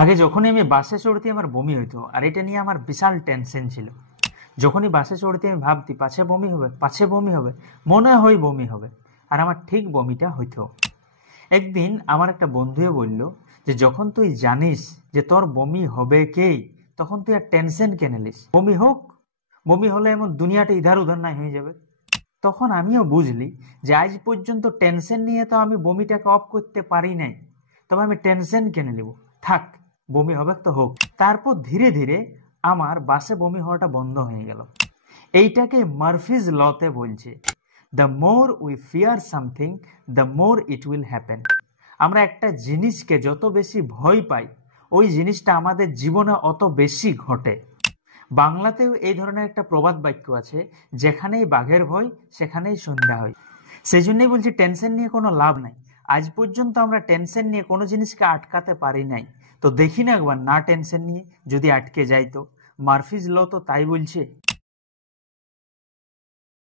আগে যখনই আমি বাসে চড়তে আমার বমি হইতো, আর এটা নিয়ে আমার বিশাল টেনশন ছিল। যখনই বাসে চড়তে আমি ভাবতি পাছে বমি হবে, পাছে বমি হবে, মনে হয় বমি হবে, আর আমার ঠিক বমিটা হইতো। একদিন আমার একটা বন্ধুও বলল যে যখন তুই জানিস যে তোর বমি হবে কেই, তখন তুই আর টেনশন কেন নিস, বমি হোক, বমি হলে এমন দুনিয়াটা ইধার উধার নাই হয়ে যাবে। তখন আমিও বুঝলি যে আজ পর্যন্ত টেনশন নিয়ে তো আমি বমিটাকে অফ করতে পারি নাই, তবে আমি টেনশন কেন নেব, থাক, বমি হবে তো হোক। তারপর ধীরে ধীরে আমার বাসে বমি হওয়াটা বন্ধ হয়ে গেল। এইটাকে মার্ফিজ লতে বলছে, the more we fear something, the more it will happen. আমরা একটা জিনিসকে যত বেশি ভয় পাই, ওই জিনিসটা আমাদের জীবনে অত বেশি ঘটে। বাংলাতেও এই ধরনের একটা প্রবাদ বাক্য আছে, যেখানেই বাঘের ভয় সেখানেই সন্ধ্যা হয়। সেই জন্যই বলছি টেনশন নিয়ে কোনো লাভ নাই। আজ পর্যন্ত আমরা টেনশন নিয়ে কোনো জিনিসকে আটকাতে পারি নাই, তো দেখি না একবার না টেনশন নিয়ে যদি আটকে যাই তো। মার্ফিজ ল তো তাই বলছে।